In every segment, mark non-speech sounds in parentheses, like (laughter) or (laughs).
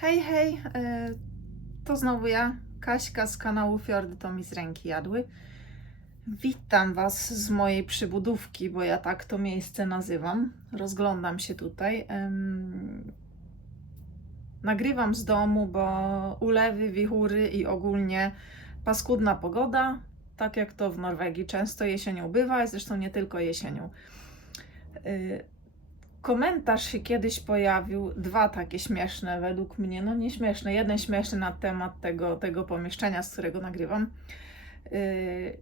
Hej, hej, e, to znowu ja, Kaśka z kanału Fiordy to mi z ręki jadły. Witam Was z mojej przybudówki, bo ja tak to miejsce nazywam. Rozglądam się tutaj. Nagrywam z domu, bo ulewy, wichury i ogólnie paskudna pogoda, tak jak to w Norwegii często jesienią bywa, zresztą nie tylko jesienią. Y, komentarz się kiedyś pojawił, dwa takie śmieszne według mnie, no nie śmieszne, jeden śmieszny na temat tego, tego pomieszczenia, z którego nagrywam, yy,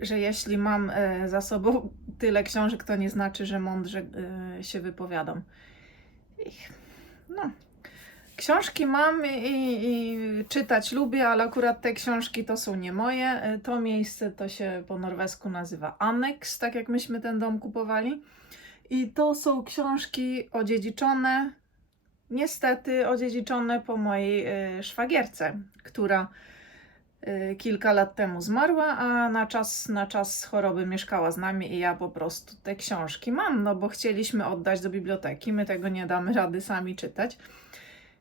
że jeśli mam e, za sobą (laughs) tyle książek, to nie znaczy, że mądrze e, się wypowiadam. No. Książki mam i, i czytać lubię, ale akurat te książki to są nie moje. E, To miejsce to się po norwesku nazywa Annex, tak jak myśmy ten dom kupowali. I to są książki odziedziczone, niestety odziedziczone po mojej y, szwagierce, która y, kilka lat temu zmarła, a na czas, na czas choroby mieszkała z nami i ja po prostu te książki mam, no bo chcieliśmy oddać do biblioteki, my tego nie damy rady sami czytać.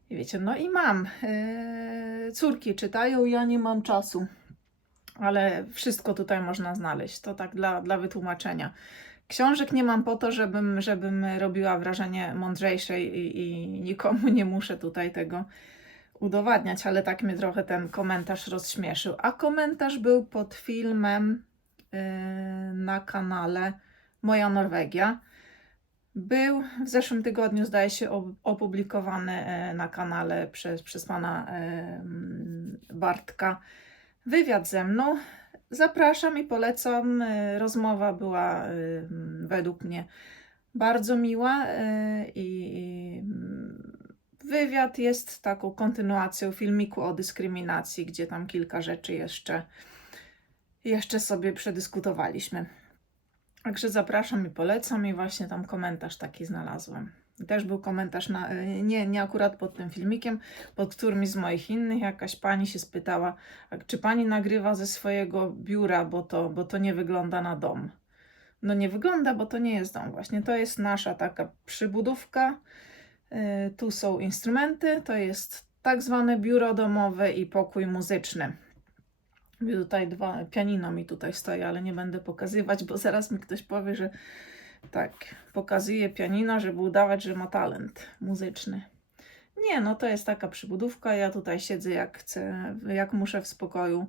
I wiecie, no i mam. Y, córki czytają, ja nie mam czasu. Ale wszystko tutaj można znaleźć. To tak dla, dla wytłumaczenia. Książek nie mam po to, żebym, żebym robiła wrażenie mądrzejszej i, i nikomu nie muszę tutaj tego udowadniać, ale tak mnie trochę ten komentarz rozśmieszył. A komentarz był pod filmem yy, na kanale Moja Norwegia. Był w zeszłym tygodniu, zdaje się, op- opublikowany yy, na kanale przez, przez pana yy, Bartka wywiad ze mną. Zapraszam i polecam. Y, Rozmowa była y, według mnie bardzo miła y, i wywiad jest taką kontynuacją filmiku o dyskryminacji, gdzie tam kilka rzeczy jeszcze, jeszcze sobie przedyskutowaliśmy. Także zapraszam i polecam i właśnie tam komentarz taki znalazłem. Też był komentarz, na, nie, nie akurat pod tym filmikiem, pod którymś z moich innych. Jakaś pani się spytała, czy pani nagrywa ze swojego biura, bo to, bo to nie wygląda na dom. No nie wygląda, bo to nie jest dom. Właśnie to jest nasza taka przybudówka. Yy, Tu są instrumenty, to jest tak zwane biuro domowe i pokój muzyczny. Tutaj dwa, pianino mi tutaj stoi, ale nie będę pokazywać, bo zaraz mi ktoś powie, że tak, pokazuje pianino, żeby udawać, że ma talent muzyczny. Nie, no to jest taka przybudówka. Ja tutaj siedzę jak chcę, jak muszę w spokoju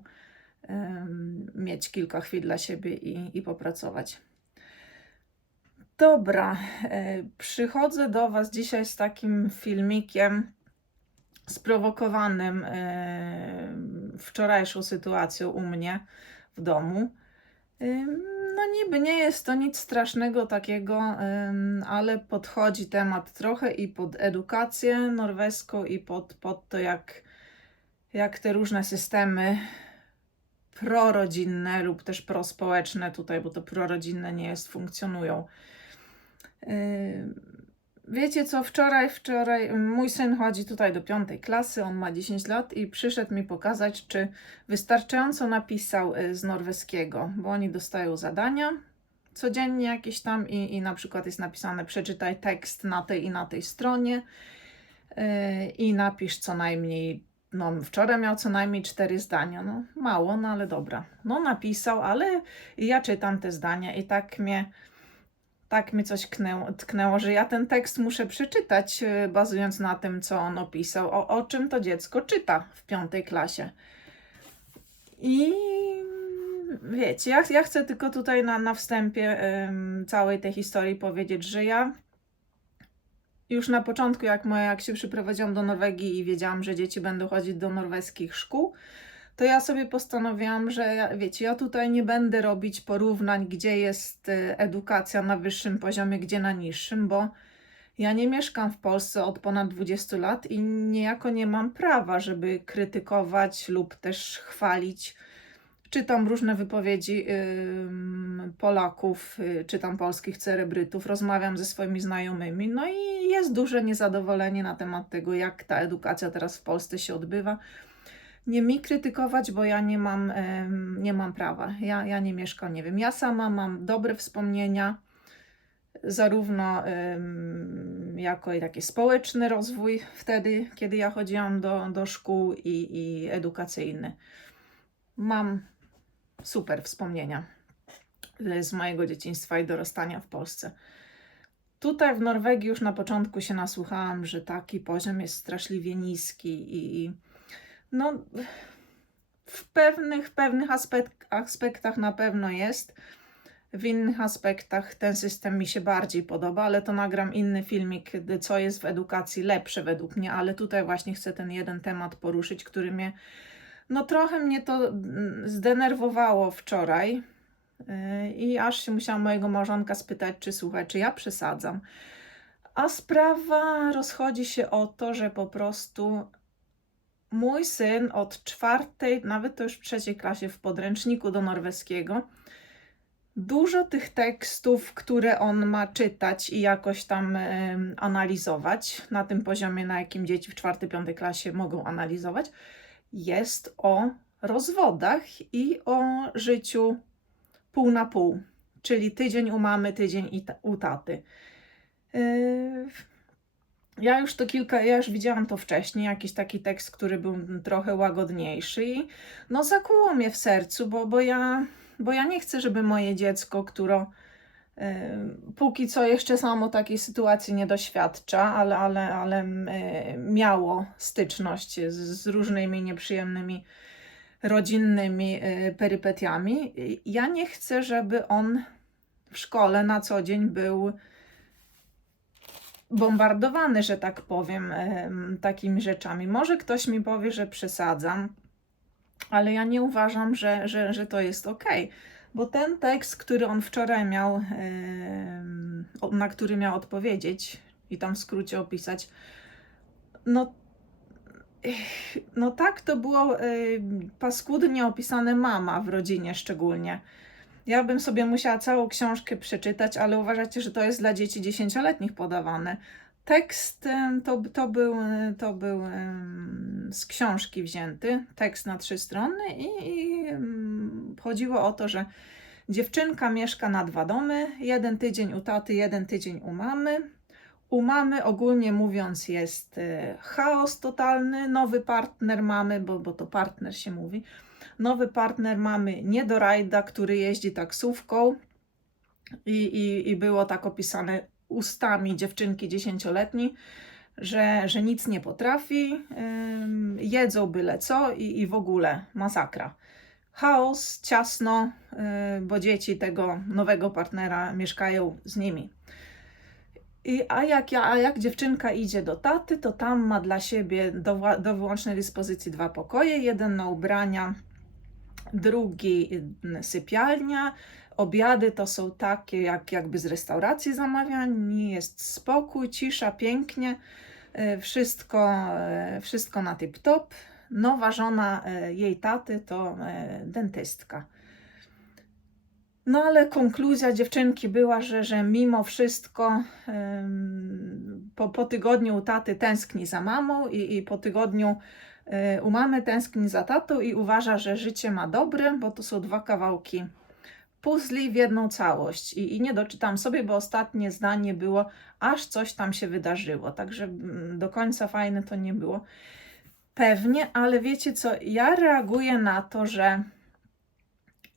em, mieć kilka chwil dla siebie i, i popracować. Dobra, e, przychodzę do Was dzisiaj z takim filmikiem sprowokowanym e, wczorajszą sytuacją u mnie w domu. Ym, No niby nie jest to nic strasznego takiego, ale podchodzi temat trochę i pod edukację norweską i pod, pod to, jak, jak te różne systemy prorodzinne lub też prospołeczne tutaj, bo to prorodzinne nie jest, funkcjonują. Wiecie co, wczoraj, wczoraj mój syn chodzi tutaj do piątej klasy, on ma 10 lat i przyszedł mi pokazać, czy wystarczająco napisał y, z norweskiego, bo oni dostają zadania codziennie jakieś tam i, i na przykład jest napisane przeczytaj tekst na tej i na tej stronie y, i napisz co najmniej, no wczoraj miał co najmniej cztery zdania, no mało, no ale dobra. No napisał, ale ja czytam te zdania i tak mnie tak mnie coś knęło, tknęło, że ja ten tekst muszę przeczytać, y, bazując na tym, co on opisał, o, o czym to dziecko czyta w piątej klasie. I wiecie, ja, ja chcę tylko tutaj na, na wstępie ym, całej tej historii powiedzieć, że ja już na początku, jak, moja, jak się przyprowadziłam do Norwegii i wiedziałam, że dzieci będą chodzić do norweskich szkół, to ja sobie postanowiłam, że ja, wiecie, ja tutaj nie będę robić porównań, gdzie jest y, edukacja na wyższym poziomie, gdzie na niższym, bo ja nie mieszkam w Polsce od ponad 20 lat i niejako nie mam prawa, żeby krytykować lub też chwalić. Czytam różne wypowiedzi Polaków, y, czytam polskich celebrytów, rozmawiam ze swoimi znajomymi, no i jest duże niezadowolenie na temat tego, jak ta edukacja teraz w Polsce się odbywa nie mi krytykować, bo ja nie mam, nie mam prawa. Ja, ja nie mieszkam, nie wiem. Ja sama mam dobre wspomnienia zarówno jako i taki społeczny rozwój wtedy, kiedy ja chodziłam do, do szkół i, i edukacyjny. Mam super wspomnienia z mojego dzieciństwa i dorastania w Polsce. Tutaj w Norwegii już na początku się nasłuchałam, że taki poziom jest straszliwie niski i, i no w pewnych, pewnych aspekt, aspektach na pewno jest. W innych aspektach ten system mi się bardziej podoba, ale to nagram inny filmik, co jest w edukacji lepsze według mnie, ale tutaj właśnie chcę ten jeden temat poruszyć, który mnie, no trochę mnie to mm, zdenerwowało wczoraj yy, i aż się musiałam mojego małżonka spytać, czy słuchaj, czy ja przesadzam. A sprawa rozchodzi się o to, że po prostu mój syn od czwartej, nawet to już w trzeciej klasie w podręczniku do norweskiego, dużo tych tekstów, które on ma czytać i jakoś tam em, analizować na tym poziomie, na jakim dzieci w czwartej, piątej klasie mogą analizować, jest o rozwodach i o życiu pół na pół, czyli tydzień u mamy, tydzień u taty. Yy, ja już to kilka, ja już widziałam to wcześniej, jakiś taki tekst, który był trochę łagodniejszy i no zakuło mnie w sercu, bo, bo, ja, bo ja nie chcę, żeby moje dziecko, które e, póki co jeszcze samo takiej sytuacji nie doświadcza, ale, ale, ale e, miało styczność z, z różnymi nieprzyjemnymi rodzinnymi e, perypetiami. Ja nie chcę, żeby on w szkole na co dzień był bombardowany, że tak powiem, em, takimi rzeczami. Może ktoś mi powie, że przesadzam, ale ja nie uważam, że, że, że to jest ok. Bo ten tekst, który on wczoraj miał, na który miał odpowiedzieć i tam w skrócie opisać, no, no tak to było paskudnie opisane mama w rodzinie szczególnie. Ja bym sobie musiała całą książkę przeczytać, ale uważacie, że to jest dla dzieci dziesięcioletnich podawane. Tekst to, to, był, e, to był z książki wzięty, tekst na trzy strony i, i chodziło o to, że dziewczynka mieszka na dwa domy, jeden tydzień u taty, jeden tydzień u mamy. U mamy ogólnie mówiąc jest e, chaos totalny, nowy partner mamy, bo, bo to partner się mówi, nowy partner mamy nie do rajda, który jeździ taksówką i, i, i było tak opisane ustami dziewczynki dziesięcioletniej, że, że nic nie potrafi, ym, jedzą byle co i, i w ogóle masakra. Chaos, ciasno, y, bo dzieci tego nowego partnera mieszkają z nimi. I, a, jak, ja- a jak dziewczynka idzie do taty, to tam ma dla siebie do, do wyłącznej dyspozycji dwa pokoje, jeden na ubrania, drugi y, sypialnia. Obiady to są takie, jak jakby z restauracji zamawiani, jest spokój, cisza, pięknie, y, wszystko, y, wszystko na tip-top. Nowa żona y, jej taty to dentystka. No ale konkluzja dziewczynki była, że, że mimo wszystko po, po tygodniu taty tęskni za mamą i, i po tygodniu u mamy tęskni za tatą i uważa, że życie ma dobre, bo to są dwa kawałki puzli w jedną całość. I, I nie doczytam sobie, bo ostatnie zdanie było, aż coś tam się wydarzyło. Także mm, do końca fajne to nie było. Pewnie, ale wiecie co, ja reaguję na to, że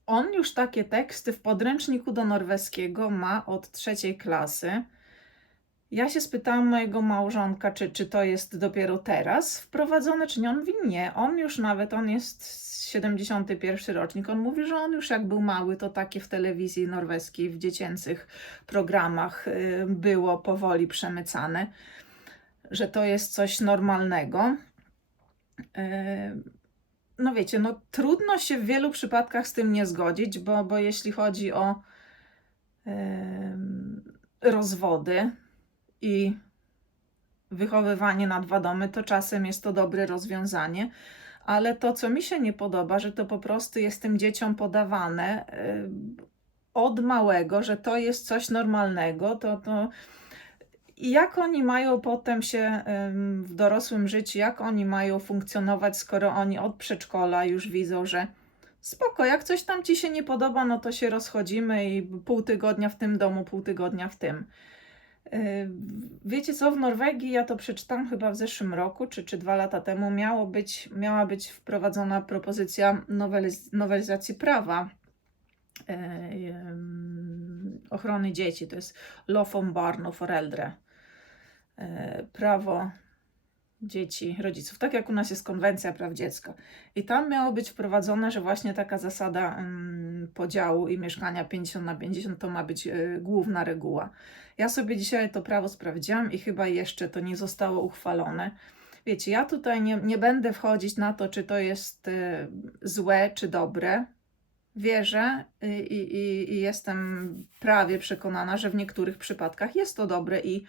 on już takie teksty w podręczniku do norweskiego ma od trzeciej klasy. Ja się spytałam mojego małżonka, czy, czy to jest dopiero teraz wprowadzone, czy nie. On mówi nie. On już nawet, on jest 71 rocznik. On mówi, że on już jak był mały, to takie w telewizji norweskiej, w dziecięcych programach y, było powoli przemycane, że to jest coś normalnego. Y, no wiecie, no trudno się w wielu przypadkach z tym nie zgodzić, bo, bo jeśli chodzi o rozwody i wychowywanie na dwa domy, to czasem jest to dobre rozwiązanie. Ale to, co mi się nie podoba, że to po prostu jest tym dzieciom podawane em, od małego, że to jest coś normalnego, to, to i jak oni mają potem się w dorosłym życiu, jak oni mają funkcjonować, skoro oni od przedszkola już widzą, że spoko, jak coś tam ci się nie podoba, no to się rozchodzimy i pół tygodnia w tym domu, pół tygodnia w tym. Yy, Wiecie co, w Norwegii, ja to przeczytałam chyba w zeszłym roku, czy, czy dwa lata temu, miało być, miała być wprowadzona propozycja noweliz nowelizacji prawa yy, ym, ochrony dzieci. To jest Law om barn och föräldrar. Yy, Prawo dzieci, rodziców. Tak jak u nas jest konwencja praw dziecka. I tam miało być wprowadzone, że właśnie taka zasada ym, podziału i mieszkania 50 na 50 to ma być y, główna reguła. Ja sobie dzisiaj to prawo sprawdziłam i chyba jeszcze to nie zostało uchwalone. Wiecie, ja tutaj nie, nie będę wchodzić na to, czy to jest y, złe czy dobre. Wierzę i, i, i- i jestem prawie przekonana, że w niektórych przypadkach jest to dobre i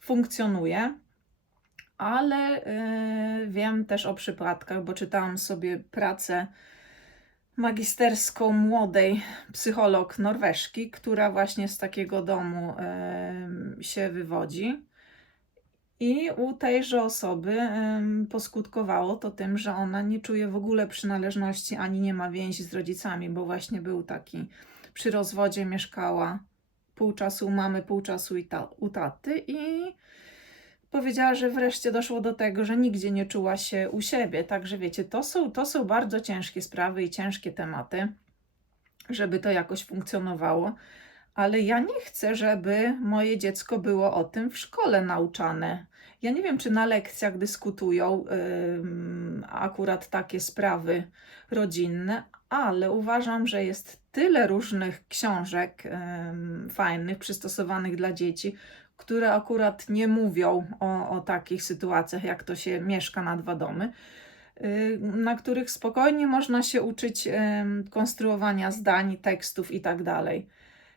funkcjonuje ale y, wiem też o przypadkach, bo czytałam sobie pracę magisterską młodej psycholog norweżki, która właśnie z takiego domu em, się wywodzi. I u tejże osoby em, poskutkowało to tym, że ona nie czuje w ogóle przynależności ani nie ma więzi z rodzicami, bo właśnie był taki przy rozwodzie mieszkała pół czasu u mamy, pół czasu u taty i powiedziała, że wreszcie doszło do tego, że nigdzie nie czuła się u siebie. Także wiecie, to są, to są bardzo ciężkie sprawy i ciężkie tematy, żeby to jakoś funkcjonowało. Ale ja nie chcę, żeby moje dziecko było o tym w szkole nauczane. Ja nie wiem, czy na lekcjach dyskutują ym, akurat takie sprawy rodzinne, ale uważam, że jest tyle różnych książek ym, fajnych, przystosowanych dla dzieci, które akurat nie mówią o, o takich sytuacjach, jak to się mieszka na dwa domy, y, na których spokojnie można się uczyć em, konstruowania zdań, tekstów i tak dalej.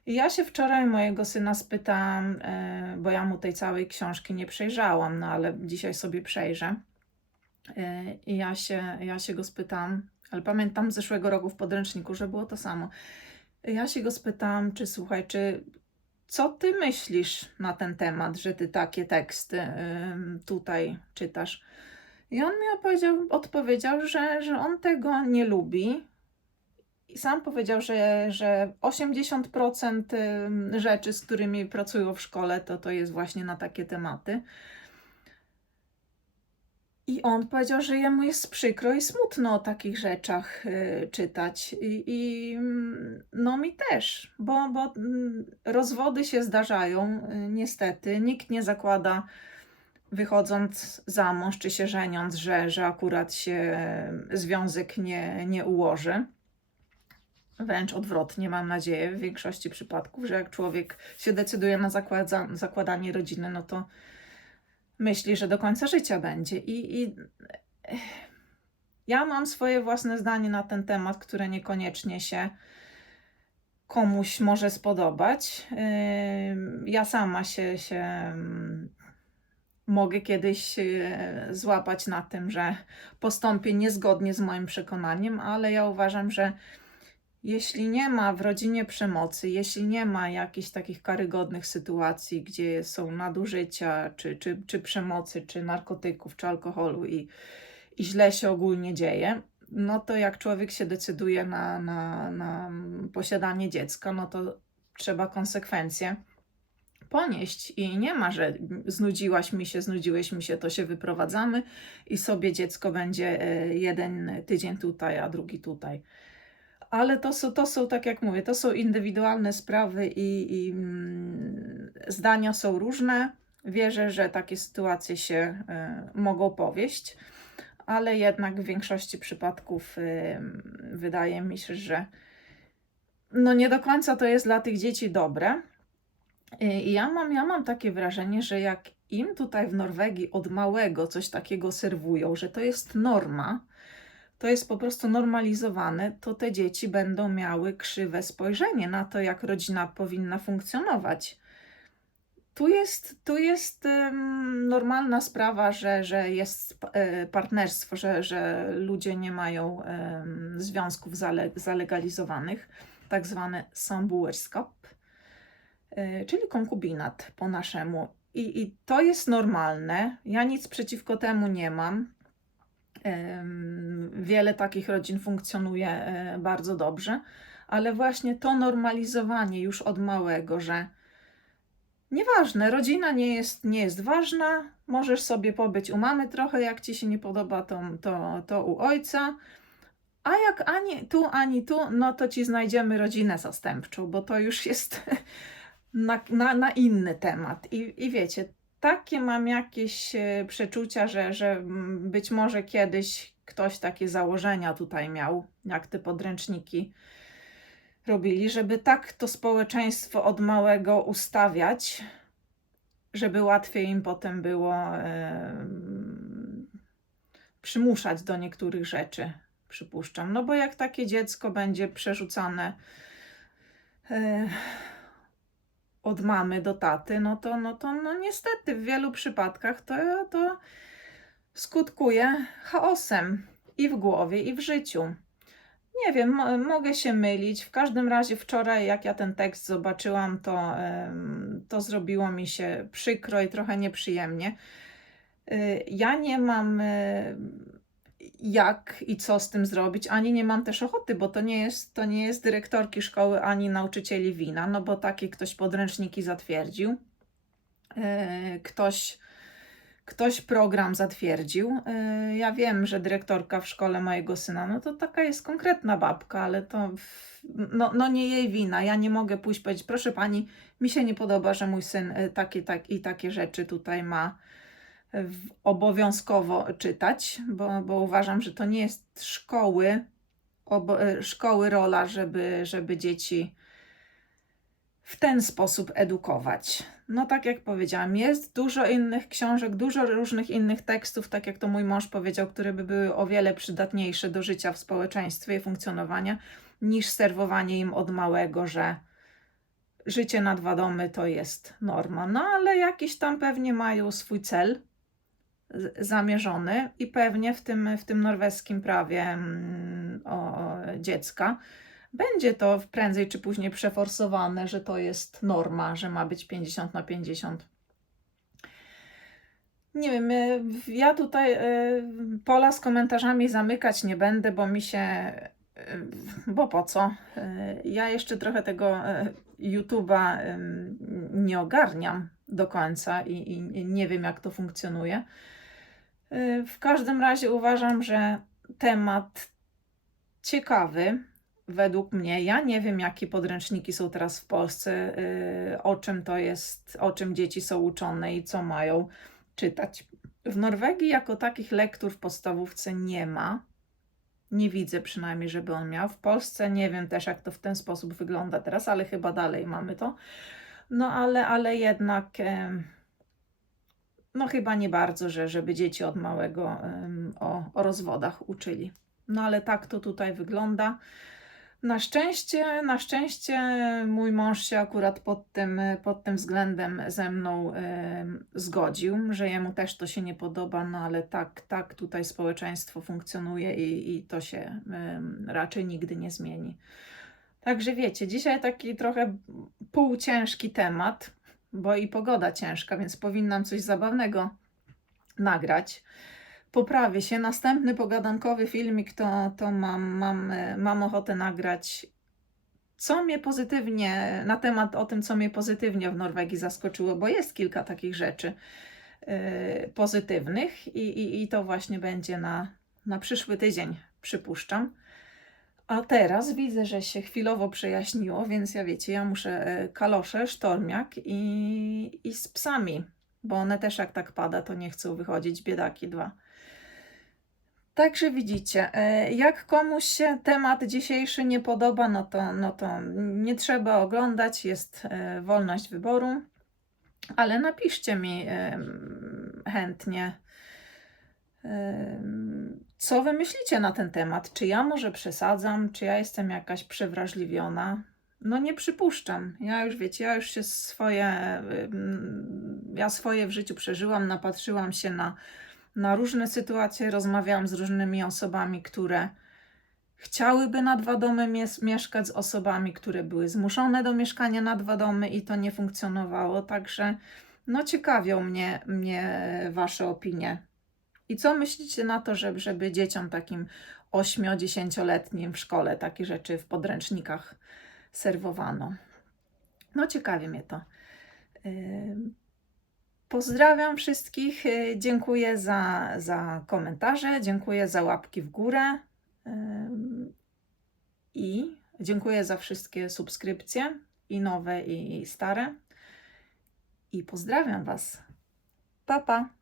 Ja się wczoraj mojego syna spytałam, e, bo ja mu tej całej książki nie przejrzałam, no ale dzisiaj sobie przejrzę. I ja się, ja się go spytałam, ale pamiętam z zeszłego roku w podręczniku, że było to samo. Ja się go spytałam, czy słuchaj, czy co ty myślisz na ten temat, że ty takie teksty tutaj czytasz? I on mi opowiedział, odpowiedział, że, że on tego nie lubi. I sam powiedział, że, że 80% ym, rzeczy, z którymi pracują w szkole, to, to jest właśnie na takie tematy. I on powiedział, że jemu jest przykro i smutno o takich rzeczach y, czytać. I, I mm, no mi też, bo, bo mm, rozwody się zdarzają, y, niestety. Nikt nie zakłada, wychodząc za mąż czy się żeniąc, że, że akurat się związek nie, nie ułoży. Wręcz odwrotnie, mam nadzieję, w większości przypadków, że jak człowiek się decyduje na zakłada, zakładanie rodziny, no to myśli, że do końca życia będzie. I, i ja mam swoje własne zdanie na ten temat, które niekoniecznie się komuś może spodobać. Ym, Ja sama się, się ym, mogę kiedyś e, złapać na tym, że postąpię niezgodnie z moim przekonaniem, ale ja uważam, że jeśli nie ma w rodzinie przemocy, jeśli nie ma jakichś takich karygodnych sytuacji, gdzie są nadużycia, czy, czy, czy przemocy, czy narkotyków, czy alkoholu i, i źle się ogólnie dzieje, no to jak człowiek się decyduje na, na, na posiadanie dziecka, no to trzeba konsekwencje ponieść. I nie ma, że znudziłaś mi się, znudziłeś mi się, to się wyprowadzamy i sobie dziecko będzie e, jeden tydzień tutaj, a drugi tutaj ale to są, to są, tak jak mówię, to są indywidualne sprawy i, i mm, zdania są różne. Wierzę, że takie sytuacje się y, mogą powieść, ale jednak w większości przypadków y, wydaje mi się, że no nie do końca to jest dla tych dzieci dobre. I ja mam, ja mam takie wrażenie, że jak im tutaj w Norwegii od małego coś takiego serwują, że to jest norma, to jest po prostu normalizowane, to te dzieci będą miały krzywe spojrzenie na to, jak rodzina powinna funkcjonować. Tu jest, tu jest em, normalna sprawa, że, że jest e, partnerstwo, że, że ludzie nie mają związków zale, zalegalizowanych, tak zwane samboerskap, e, czyli konkubinat po naszemu. I, I to jest normalne. Ja nic przeciwko temu nie mam. Wiele takich rodzin funkcjonuje e, bardzo dobrze, ale właśnie to normalizowanie już od małego, że nieważne, rodzina nie jest, nie jest ważna, możesz sobie pobyć u mamy trochę, jak ci się nie podoba, to, to, to u ojca. A jak ani tu, ani tu, no to ci znajdziemy rodzinę zastępczą, bo to już jest (laughs) na, na, na inny temat. I, I wiecie, takie mam jakieś e, przeczucia, że, że mm, być może kiedyś ktoś takie założenia tutaj miał, jak te podręczniki robili, żeby tak to społeczeństwo od małego ustawiać, żeby łatwiej im potem było em, przymuszać do niektórych rzeczy, przypuszczam. No bo jak takie dziecko będzie przerzucane e, od mamy do taty, no to, no to no niestety w wielu przypadkach to, to skutkuje chaosem i w głowie, i w życiu. Nie wiem, mo- mogę się mylić. W każdym razie wczoraj, jak ja ten tekst zobaczyłam, to, to zrobiło mi się przykro i trochę nieprzyjemnie. Y, Ja nie mam y, jak i co z tym zrobić, ani nie mam też ochoty, bo to nie jest, to nie jest dyrektorki szkoły ani nauczycieli wina, no bo takie ktoś podręczniki zatwierdził. Y, Ktoś ktoś program zatwierdził. Yy, Ja wiem, że dyrektorka w szkole mojego syna, no to taka jest konkretna babka, ale to no, no nie jej wina. Ja nie mogę pójść powiedzieć, proszę pani, mi się nie podoba, że mój syn y, takie tak, i takie rzeczy tutaj ma obowiązkowo czytać, bo, bo uważam, że to nie jest szkoły, obo, y, szkoły rola, żeby, żeby dzieci w ten sposób edukować. No tak jak powiedziałam, jest dużo innych książek, dużo różnych innych tekstów, tak jak to mój mąż powiedział, które by były o wiele przydatniejsze do życia w społeczeństwie i funkcjonowania, niż serwowanie im od małego, że życie na dwa domy to jest norma. No ale jakiś tam pewnie mają swój cel zamierzony i pewnie w tym, w tym norweskim prawie mm, o dziecka będzie to prędzej czy później przeforsowane, że to jest norma, że ma być 50 na 50. Nie wiem, y, ja tutaj y, pola z komentarzami zamykać nie będę, bo mi się. y, Bo po co? Ja jeszcze trochę tego YouTube'a nie ogarniam do końca i, i nie wiem, jak to funkcjonuje. Y, W każdym razie uważam, że temat ciekawy według mnie. Ja nie wiem, jakie podręczniki są teraz w Polsce, y, o czym to jest, o czym dzieci są uczone i co mają czytać. W Norwegii jako takich lektur w podstawówce nie ma. Nie widzę przynajmniej, żeby on miał. W Polsce nie wiem też, jak to w ten sposób wygląda teraz, ale chyba dalej mamy to. No ale, ale jednak em, no chyba nie bardzo, że, żeby dzieci od małego o, o rozwodach uczyli. No ale tak to tutaj wygląda. Na szczęście, na szczęście mój mąż się akurat pod tym, pod tym względem ze mną zgodził, że jemu też to się nie podoba, no ale tak, tak tutaj społeczeństwo funkcjonuje i, i to się raczej nigdy nie zmieni. Także wiecie, dzisiaj taki trochę półciężki temat, bo i pogoda ciężka, więc powinnam coś zabawnego nagrać. Poprawię się. Następny pogadankowy filmik to, to mam, mam, mam ochotę nagrać. Co mnie pozytywnie, na temat o tym, co mnie pozytywnie w Norwegii zaskoczyło, bo jest kilka takich rzeczy e, pozytywnych i, i, i to właśnie będzie na, na przyszły tydzień, przypuszczam. A teraz widzę, że się chwilowo przejaśniło, więc ja wiecie, ja muszę e, kalosze, sztormiak i, i z psami, bo one też jak tak pada, to nie chcą wychodzić, biedaki dwa. Także widzicie, e, jak komuś się temat dzisiejszy nie podoba, no to, no to nie trzeba oglądać, jest e, wolność wyboru, ale napiszcie mi chętnie, co wy myślicie na ten temat. Czy ja może przesadzam, czy ja jestem jakaś przewrażliwiona? No nie przypuszczam. Ja już wiecie, ja już się swoje, ja swoje w życiu przeżyłam, napatrzyłam się na na różne sytuacje, rozmawiałam z różnymi osobami, które chciałyby na dwa domy mies- mieszkać, z osobami, które były zmuszone do mieszkania na dwa domy i to nie funkcjonowało. Także no ciekawią mnie, mnie Wasze opinie I co myślicie na to, żeby, żeby dzieciom takim 8-10-letnim w szkole takie rzeczy w podręcznikach serwowano? No ciekawie mnie to. Pozdrawiam wszystkich. y, Dziękuję za, za komentarze, dziękuję za łapki w górę i dziękuję za wszystkie subskrypcje i nowe, i stare. I pozdrawiam Was. Pa, pa.